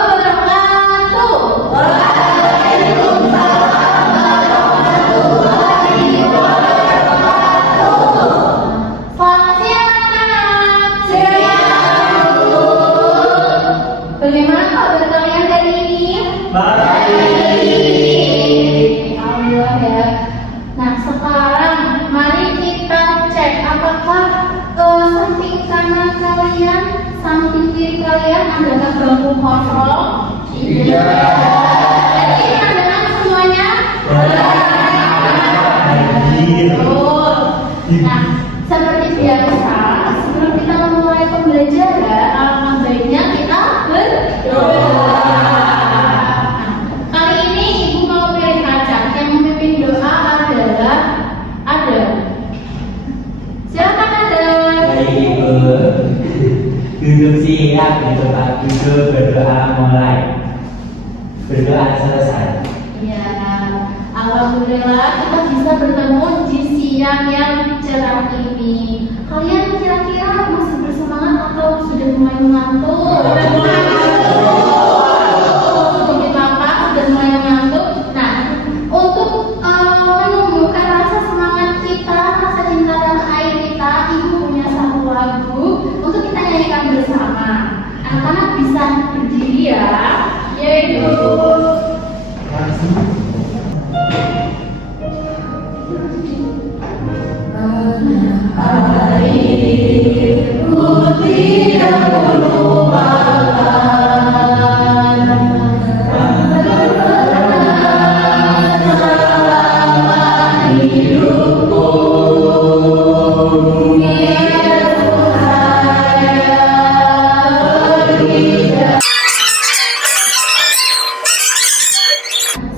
wabarakatuh. Selamat siang anak. Bagaimana kabar kalian hari ini? Alhamdulillah ya. Nah, sekarang mari kita cek apakah samping kanan kalian, samping kiri kalian adalah bangku kosong. Iya. Jadi ini adalah semuanya. Betul. Nah, seperti biasa, sebelum kita memulai pembelajaran, alangkah baiknya kita berdoa. Kali ini Ibu mau pilih ajak yang memimpin doa adalah Ada. Silakan Ada. Baik Ibu, duduk siap di tempat duduk, berdoa mulai, berdoa selesai. Ya, alhamdulillah kita bisa bertemu di siang yang cerah ini. Kalian kira-kira masih bersemangat atau sudah mulai mengantuk? Sedikit lapar, sudah mulai mengantuk. Nah, untuk menumbuhkan rasa semangat kita, rasa cinta dan air kita, Ibu punya satu lagu untuk kita nyanyikan bersama. Anak-anak bisa berdiri ya, yaitu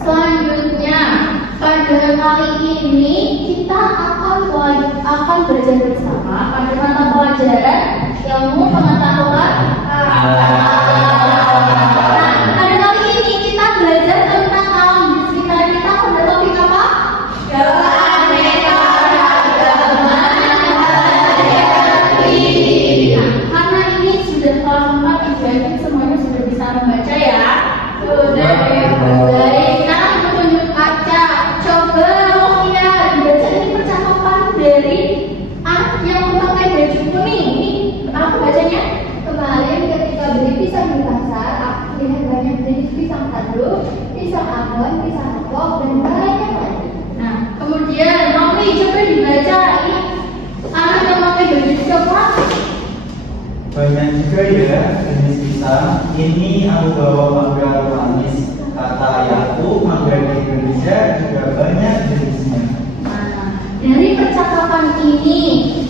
selanjutnya, pada kali ini kita akan belajar bersama pada mata pelajaran ilmu pengetahuan alam. Nah, pada kali ini kita belajar tentang alam di sekitar kita pada topik apa? Keanekaragaman hayati. Nah, karena ini sudah kelas 4, Ibu yakin semuanya sudah bisa membaca ya. Sudah ya. Baik, sekarang petunjuk kaca. Coba Rokia dibaca ini percakapan dari yang memakai baju kuning. Ini apa bacanya? Kemarin ketika beli pisang di pasar, aku lihat banyak jenis pisang tanduk, pisang abon, pisang lepok, dan banyak lagi. Nah, kemudian Nomi coba dibaca ini anak yang memakai baju coklat. Banyak juga ya jenis pisang. Ini aku bawa mangga manis. Kata ayahku, mangga di Indonesia juga banyak jenisnya. Nah, dari percakapan ini,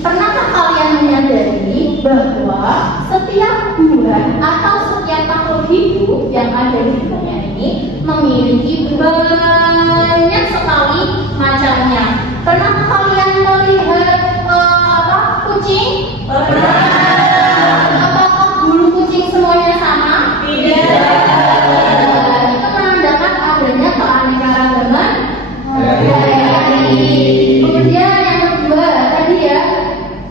pernahkah kalian menyadari bahwa setiap bulan atau setiap makhluk hidup yang ada di dunia ini memiliki banyak sekali macamnya? Pernahkah kalian melihat kucing? Pernah. Apakah bulu kucing semuanya sama? Tidak. Itu menandakan adanya keanekaragaman hayati. Kemudian yang kedua tadi ya,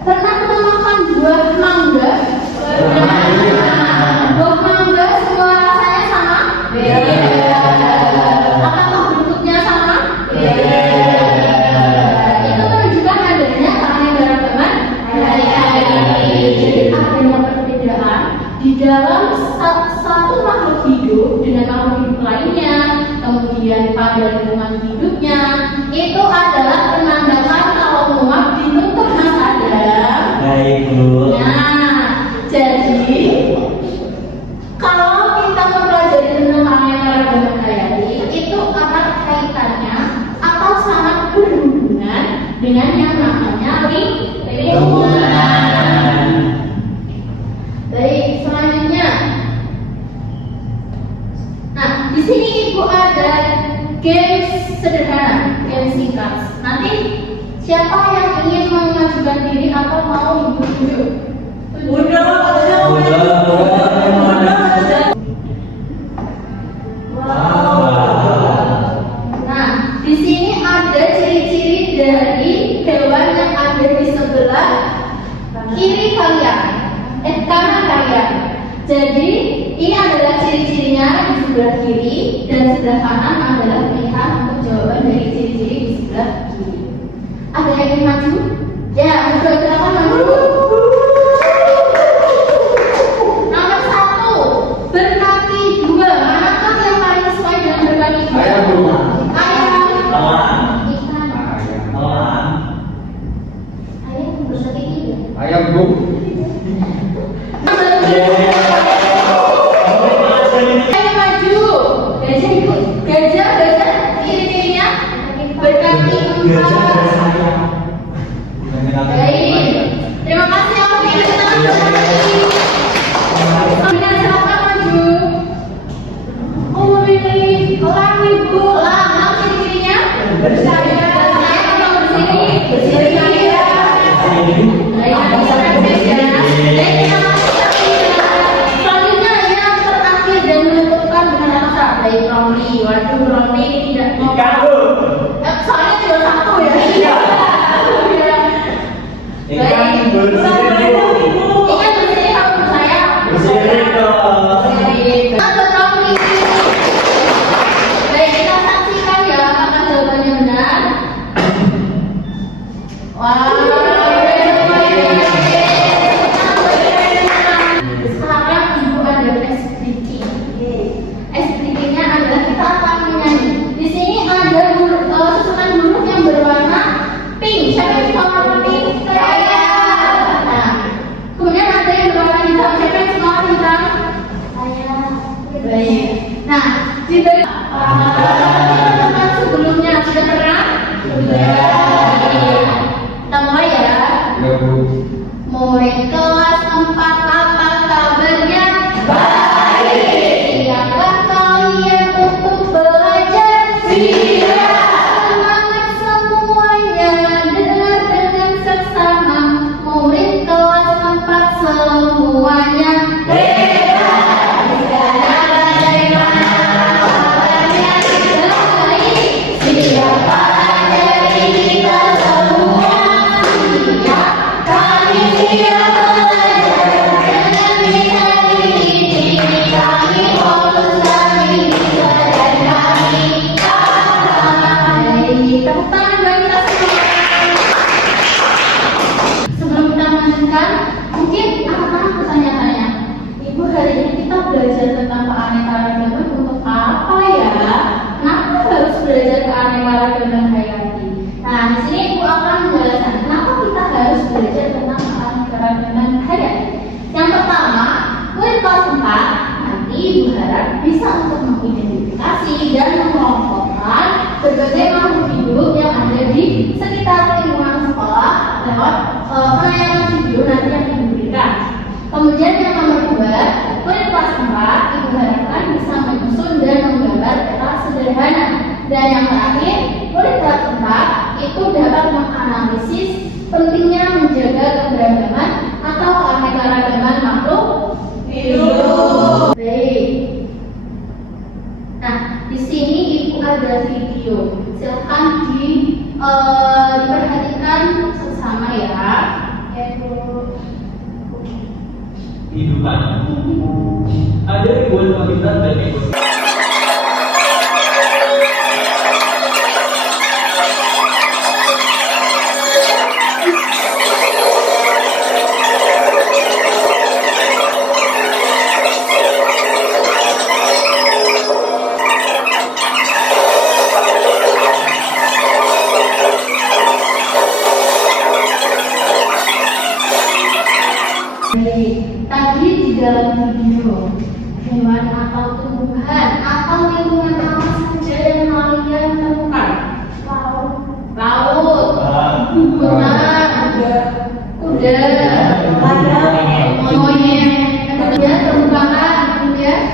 pernah makan buah mangga? Pernah. Buah mangga semua rasanya sama? Beda. Apakah bentuknya sama? Beda. Itu menunjukkan adanya keanekaragaman hayati. Jadi adanya perbedaan di dalam satu makhluk hidup dengan makhluk hidup lainnya, kemudian pada lingkungan hidupnya, itu adalah penandakan kalau muak ditutup Mas Adam. Baik Bu. Nah, jadi kalau kita mempelajari tentang keanekaragaman hayati, itu erat kaitannya atau sangat berhubungan dengan yang namanya lingkungan. Baik, selanjutnya. Nah, di sini Ibu ada games sederhana, games singkat. Nanti siapa yang ingin mengajukan diri atau mau Ibu tunjuk? Nah, di sini ada ciri-ciri dari hewan yang ada di sebelah kiri kalian, kanan kalian. Jadi ini adalah ciri-cirinya ciri-cirinya di sebelah kiri dan sebelah kanan adalah pilihan untuk jawaban dari ciri-ciri di sebelah kiri. Ada yang ingin maju? Ya, sudah silakan maju. Nomor 1, berkaki 2. Manakah yang paling sesuai dengan berkaki 2? Ayam, Bu. Ayam. Elang. Ikan. Elang. Ayam berkaki 3. Ayam, Bu. Nomor 3. Ayo maju. Gajah ikut. Gajah ciri-cirinya berkaki 4. Baik. Terima kasih yang memilih teman-teman. Kemudian silakan maju. Oh, memilih elang ibu. Elang ciri-cirinya bersaya. Saya kalau bersini bersaya. Selanjutnya yang terakhir dan menentukan dengan rasa baik Romli. Waduh, Romli tidak mau. Soalnya cuma satu ya. Iya. Baik. Ingat bersini kamu bersaya. Bersih dong. Atau Romli. Baik, kita saksikan ya apakah jawabannya benar. Wah. Sekarang ibu ada ice breaking. Ice breakingnya adalah kita akan menyanyi. Di sini ada susunan huruf yang berwarna pink. Siapa yang suka warna pink? Saya. Nah, kemudian ada yang berwarna hitam. Siapa yang suka warna hitam? Saya. Baik. Nah, di tempat sebelumnya sudah pernah? Kita mulai ya. Ya, Bu. Murid kelas 4, apa kabarnya? Baik. Siapkah kalian untuk belajar? Siap. Semangat semuanya, dengar dengan seksama. Murid kelas 4 semuanya. Hebat. Sekarang bagaimana kabarnya? Baik. Siapa dari kita semua? Siap. Kami siap belajar dengan bisa dididik. Kami fokus, kami bisa dan kami paham. Tepuk tangan bagi kita semua. Sebelum kita melanjutkan, mungkin anak-anak bertanya-tanya, Ibu, hari ini kita belajar tentang keanekaragaman untuk apa ya? Kenapa harus belajar keanekaragaman hayati? Nah, di sini Ibu akan menjelaskan kenapa kita harus belajar tentang keanekaragaman hayati. Yang pertama, murid kelas 4 nanti Ibu harap bisa untuk mengidentifikasi dan mengelompokkan berbagai makhluk hidup yang ada di sekitar lingkungan sekolah lewat penayangan video nanti yang diberikan. Kemudian yang nomor 2, murid kelas 4 Ibu harapkan bisa menyusun dan menggambar peta sederhana. Dan yang terakhir, murid kelas 4 itu dapat menganalisis pentingnya menjaga keberagaman atau keanekaragaman makhluk hidup. Baik. Nah, di sini Ibu ada video. Silakan diperhatikan bersama ya. Kehidupan. Ada ribuan habitat dan ekosistem. Tadi di dalam video, hewan atau tumbuhan atau lingkungan apa saja yang kalian temukan? Laut, gunung, kuda, monyet, kemudian terumbangan, kemudian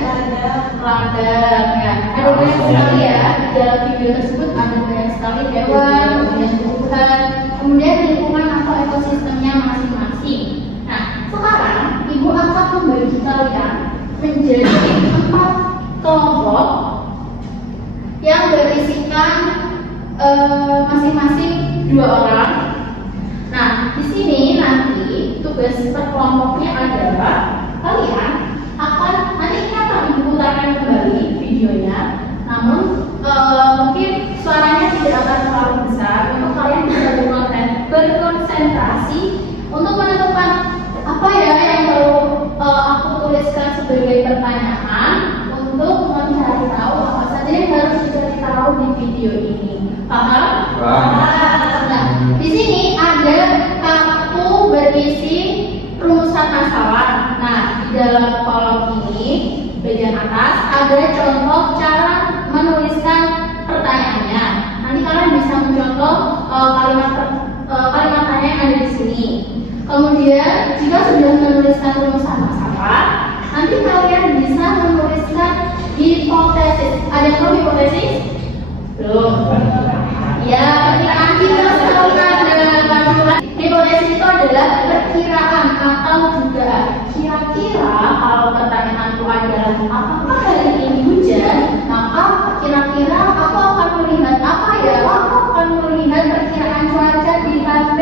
ladang. Ya, ada banyak sekali ya di dalam video tersebut, ada banyak sekali hewan, kemudian tumbuhan, kemudian lingkungan atau ekosistemnya masing-masing. Nah, sekarang Ibu akan membagi kalian menjadi 4 kelompok yang berisikan masing-masing 2 orang. Nah, di sini nanti tugas per kelompoknya adalah kalian akan nanti ini akan diputarkan kembali pertanyaan untuk mencari tahu apa saja yang harus dicari tahu di video ini. Paham? Nah, di sini ada kartu berisi rumusan masalah. Nah, di dalam kolom ini bagian atas ada contoh cara menuliskan pertanyaannya. Nanti kalian bisa mencontoh kalimat tanya yang ada di sini. Kemudian jika sudah menuliskan rumusan masalah, nanti kalian bisa menuliskan hipotesis. Ada yang tahu hipotesis? Belum. Ya, perkiraan kita melakukan panduan. Hipotesis itu adalah perkiraan atau dugaan. Kira-kira kalau pertanyaan itu adalah apakah hari ini hujan, maka kira-kira aku akan melihat apa ya? Aku akan melihat perkiraan cuaca di HP,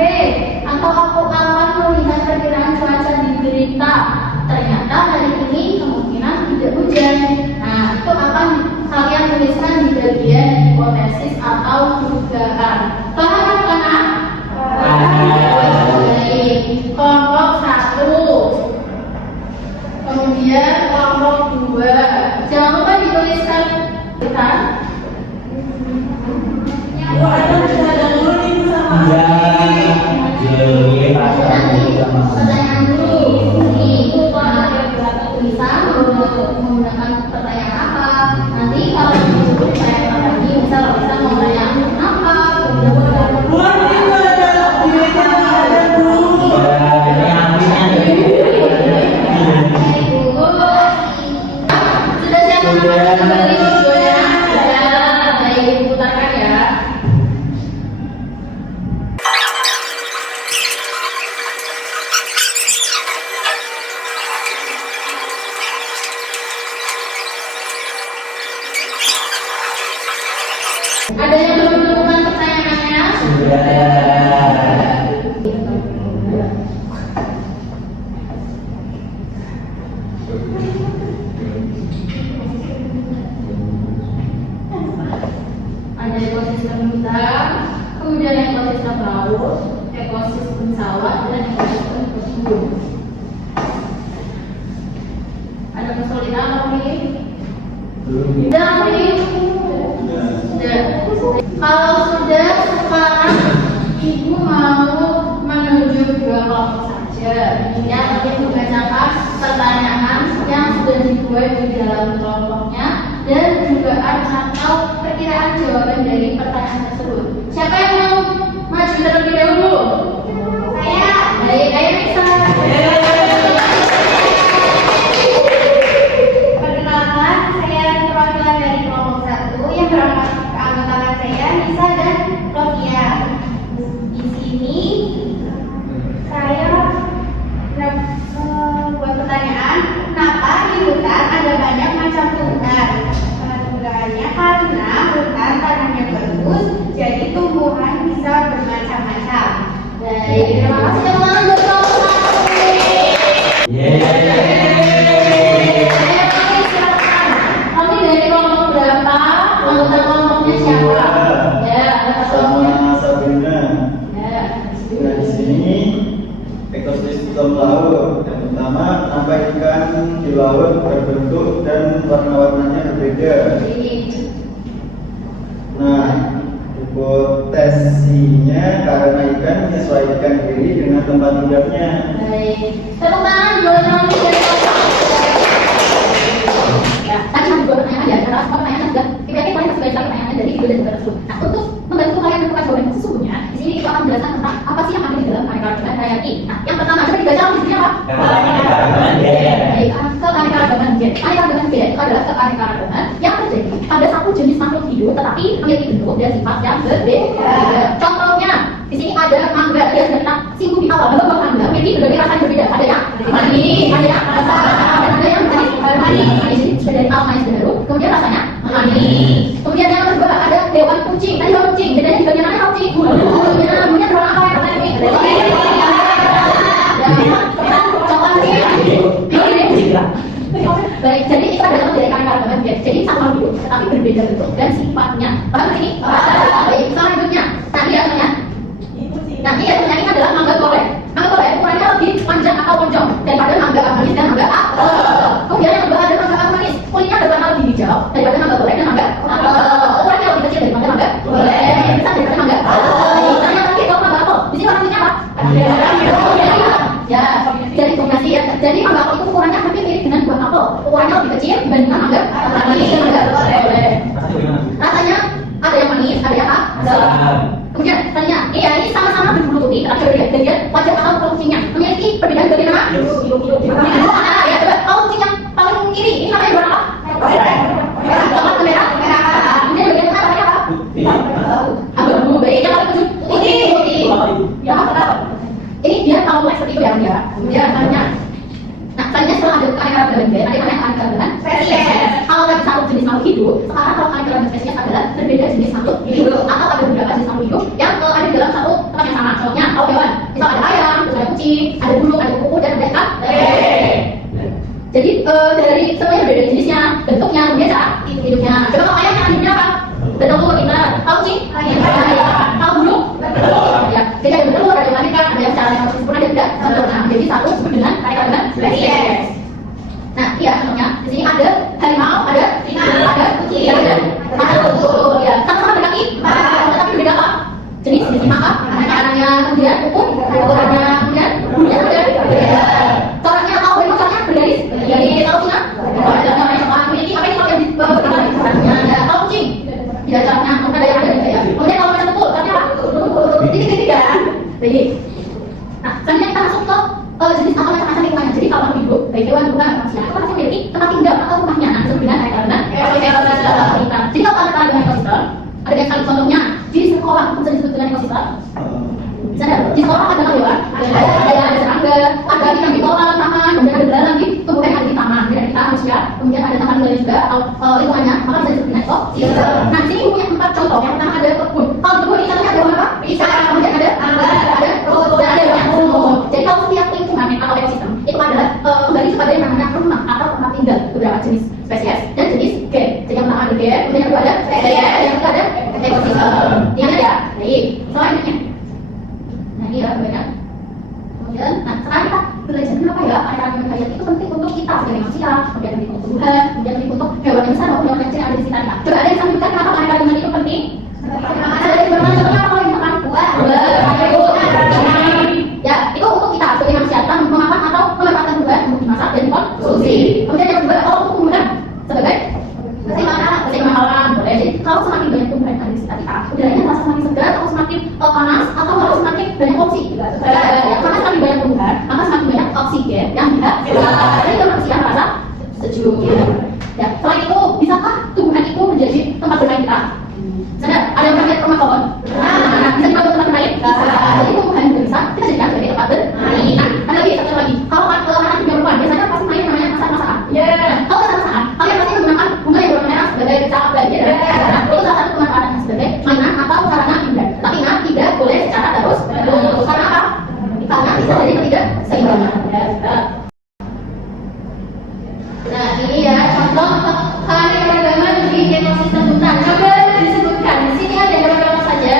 atau aku akan melihat perkiraan cuaca di berita. Ternyata hari ini kemungkinan tidak hujan. Nah, itu akan kalian tuliskan di bagian hipotesis atau dugaan. Paham kan? Baik. Kelompok 1. Kemudian kelompok 2. Jangan lupa dituliskan pertanyaan dulu. Bisa menggunakan pertanyaan apa? Nanti kalau disebut pertanyaan lagi, misal bisa mau tanya apa? Sudah siap menonton kembali videonya? Sudah, baik, diputarkan ya. Ada yang belum menemukan pertanyaannya? Ada ekosistem hutan, kemudian ekosistem laut, ekosistem sawah, dan ekosistem kebun. Ada kesulitan atau ini? Sudah, ini? Sudah. Kalau sudah, sekarang ibu mau menuju ke kelompok saja. Ya, ibu membacakan pertanyaan yang sudah dibuat di dalam kelompoknya dan dugaan atau perkiraan jawaban dari pertanyaan tersebut. Siapa yang mau maju terlebih dahulu? Saya. Baik, ayo bisa. Perkenalkan, saya perwakilan dari kelompok 1 yang beranggotakan saya, Nisa dan Novia. Di sini saya buat pertanyaan, kenapa di hutan ada banyak macam tumbuhan? Dugaannya karena hutan tanahnya bagus, jadi tumbuhan bisa bermacam-macam. Baik, terima kasih teman-teman untuk kelompok 1. Nanti dari kelompok berapa? Anggota kelompoknya siapa? Ya, anggota kelompoknya. Sama Sabrina. Ya, Nah, di sini ekosistem laut. Yang pertama, kenapa ikan di laut berbentuk dan warna-warnanya berbeda? Nah, hipotesinya karena ikan menyesuaikan diri dengan tempat tinggalnya. baik. Tepuk tangan buat teman-teman dari kelompok. Ya, tadi juga pertanyaan ya, karena semua pertanyaan sudah kita yakin kalian sudah cari pertanyaan dari video dan juga tersebut. Nah, untuk membantu kalian menemukan jawaban sesungguhnya, di sini kita akan menjelaskan tentang apa sih yang ada di dalam keanekaragaman hayati. Nah, yang pertama coba dibaca judulnya apa? Baik, keanekaragaman gen. Keanekaragagan gen itu adalah keanekaragaman yang terjadi pada satu jenis makhluk hidup tetapi memiliki bentuk dan sifat yang berbeda. Contohnya, di sini ada mangga, dia sudah singgung di awal bahwa mangga memiliki berbagai rasa yang berbeda. Ada yang manis, ada yang rasa, ada yang manis. Ini sudah dari awal manis baru, kemudian rasanya manis. Kemudian yang kedua ada hewan kucing. Tadi hewan kucing, bedanya di bagian mana kucing? Kemudian rambutnya berwarna apa ya? Baik, jadi itu adalah dari keanekaragaman gen. Jadi sama hidup, tetapi berbeda bentuk dan sifatnya. Paham ini? Baik, selanjutnya, nanti biasanya. Nanti biasanya ini adalah mangga korek. Mangga korek ukurannya lebih panjang atau lonjong daripada mangga manis dan mangga apel. Kemudian yang kedua ada hijau daripada mangga boleh dan mangga ukurannya lebih kecil daripada mangga boleh, besar daripada mangga boleh. Tanya lagi kalau mangga apel, di sini warnanya apa? Ya, jadi kombinasi ya. Jadi mangga apel itu ukurannya hampir mirip dengan buah apel, ukurannya lebih kecil dibandingkan mangga boleh. Rasanya ada yang manis, ada yang asam. Kemudian tanya, ini sama-sama berbulu putih, terakhir bagian wajah atau kucingnya memiliki perbedaan bagian mana? Ya, coba kalau kucing yang paling kiri, ini namanya warna apa? Merah. Merah. Kemudian bagian tengah namanya apa? Abu-abu. Bagian yang paling ujung putih. Ya, apa? Ini dia kalau mulai seperti itu ya. Kemudian tanya. Nah, tanya setelah ada keanekaragaman ada keanekaragaman spesies. Kalau ada satu jenis makhluk hidup, sekarang kalau keanekaragaman spesies adalah berbeda jenis makhluk hidup atau ada beberapa jenis makhluk hidup yang ada dalam satu tempat yang sama. Contohnya, kalau hewan, misal ada ayam, terus ada kucing, ada burung, ada kuku, dan ada ikan. Jadi dari semuanya berbeda jenisnya, bentuknya, kemudian cara hidupnya. Coba kalau ayam cara hidupnya apa? Bertelur, pintar. Kalau kucing, kalau burung, ya. Jadi ada bertelur, ada yang melahirkan, ada yang secara sempurna, ada tidak sempurna. Jadi satu disebut dengan keanekaragaman spesies. Nah, iya contohnya di sini ada harimau, ada singa, ada kucing, ada kucing, ya. Sama-sama berkaki, tetapi berbeda apa? Jenis maka makanannya, kemudian ukurannya, kemudian bulunya ada. Coraknya atau bentuknya bergaris. Jadi kalau singa, ada memiliki apa yang pakai di bawah coraknya. Kalau kucing, tidak coraknya, ada yang ada juga ya. Kemudian kalau macam betul, coraknya apa? Titik-titik ya. Jadi, nah selanjutnya kita masuk ke jenis atau macam-macam lingkungannya. Jadi kalau makhluk hidup, baik hewan bukan manusia, itu pasti memiliki tempat tinggal atau rumahnya. Nah, disebut dengan keanekaragaman ekosistem. Jadi kalau keanekaragaman ekosistem, ada yang kali contohnya di sekolah bisa disebut dengan ekosistem. Misalnya di sekolah ada hewan, ada serangga, ada ikan di kolam, taman, kemudian ada belalang di tumbuhan yang ada di taman, dan kita manusia, kemudian ada taman tinggal juga atau lingkungannya, maka bisa disebut dengan ekosistem. Nah, di sini punya 4 contoh. Yang pertama ada kebun. Kalau di kebun ini contohnya ada apa? Bisa, kemudian ada angga, ada rumput, dan ada yang umum. Jadi kalau setiap lingkungan atau ekosistem itu adalah kembali kepada yang namanya rumah atau tempat tinggal beberapa jenis spesies dan jenis game. Jadi yang pertama ada game, kemudian yang kedua ada spesies, yang ketiga ada ekosistem. Yang ada ya, baik. Selanjutnya, nah ini ya banyak. Kemudian, nah sekarang kita belajar kenapa ya keanekaragaman hayat itu penting untuk kita sebagai manusia, kemudian penting untuk tumbuhan, kemudian penting untuk hewan yang besar maupun hewan kecil yang ada di sekitar kita. Coba ada yang sampaikan kenapa keanekaragaman itu penting? Ada dari berbagai contohnya kalau misalkan ya itu untuk kita sebagai manusia kita memakan atau memanfaatkan tumbuhan untuk dimasak dan dikonsumsi. Kemudian yang kedua kalau untuk tumbuhan sebagai keseimbangan alam boleh. Jadi kalau semakin banyak tumbuhan yang ada di sekitar kita, udaranya terasa semakin segar atau semakin panas atau harus semakin banyak oksigen. Maka semakin banyak tumbuhan, maka semakin banyak oksigen yang dihasilkan. Jadi itu manusia merasa sejuk. Ya, selain itu, bisakah tumbuhan itu menjadi tempat bermain kita? Sadar, ada yang pernah rumah pohon? Nah, bisa dibangun tempat bermain? Jadi tumbuhan juga bisa kita jadikan sebagai tempat bermain. Nah, ada lagi satu lagi. Kalau anak tiga perempuan biasanya pasti main namanya masak-masakan. Kalau masak-masakan, kalian pasti menggunakan bunga yang berwarna merah sebagai cara belajar. Itu salah satu pemanfaatannya sebagai mainan atau sarana hiburan. Tapi tidak boleh secara terus. Karena apa? Karena bisa jadi ketidakseimbangan. Nah, ini ya contoh keanekaragaman di ekosistem hutan. Coba disebutkan. Di sini ada beberapa saja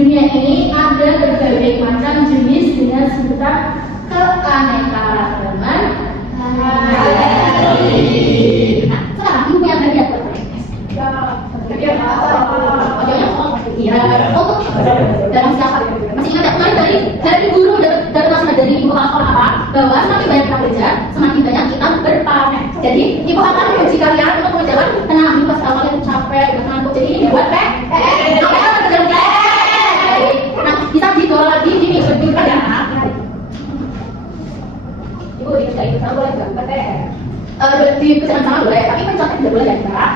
dunia ini ada berbagai macam jenis dengan sebutan keanekaragaman hayati. Nah, sekarang ibu yang tadi apa? Dalam siapa? Masih ingat kemarin dari guru dari dari ibu hafal apa? Bahwa semakin banyak kita belajar, semakin banyak kita berpanen. Jadi ibu hafal menguji kalian untuk menjawab. Tenang, ibu pas awalnya capek, ngantuk. Jadi ini buat nah, bisa didorong lagi di minggu juga ya. Ibu bisa ikut sama boleh nggak? Di pecahan sama boleh, tapi pencetnya tidak boleh ya Mbak.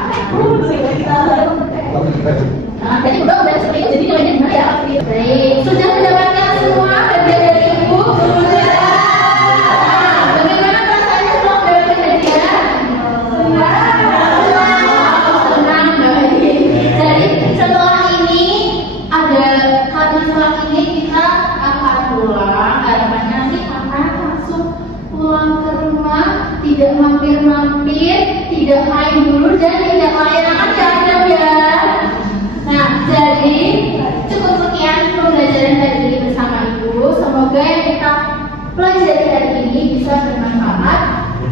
Nah, jadi udah seperti itu, jadi nilainya gimana ya? Baik, sudah mendapatkan semua hadiah dari ibu? Sudah. Nah, bagaimana rasanya setelah mendapatkan hadiah? Senang, baik. Jadi setelah ini kita akan pulang. Harapannya nanti akan langsung pulang ke rumah, tidak mampir-mampir, tidak main dulu dan tidak layangan jam ya. Nah, jadi cukup sekian pembelajaran hari ini bersama ibu. Semoga yang kita pelajari hari ini bisa bermanfaat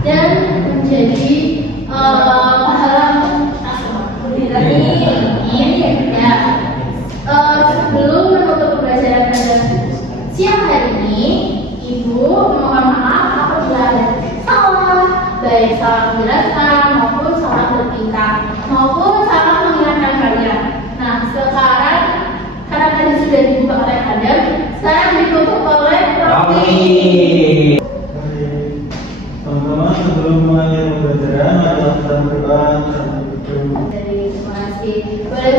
dan menjadi pahala ya. Sebelum menutup pembelajaran pada siang hari ini, ibu mohon maaf apabila ada salah, baik salah menjelaskan maupun salah bertingkah maupun salah mengingatkan kalian. Nah, sekarang karena tadi sudah dibuka oleh Adam, sekarang ditutup oleh Romi. Teman-teman, sebelum mengakhiri pembelajaran, mari kita berdoa. Terima kasih. Boleh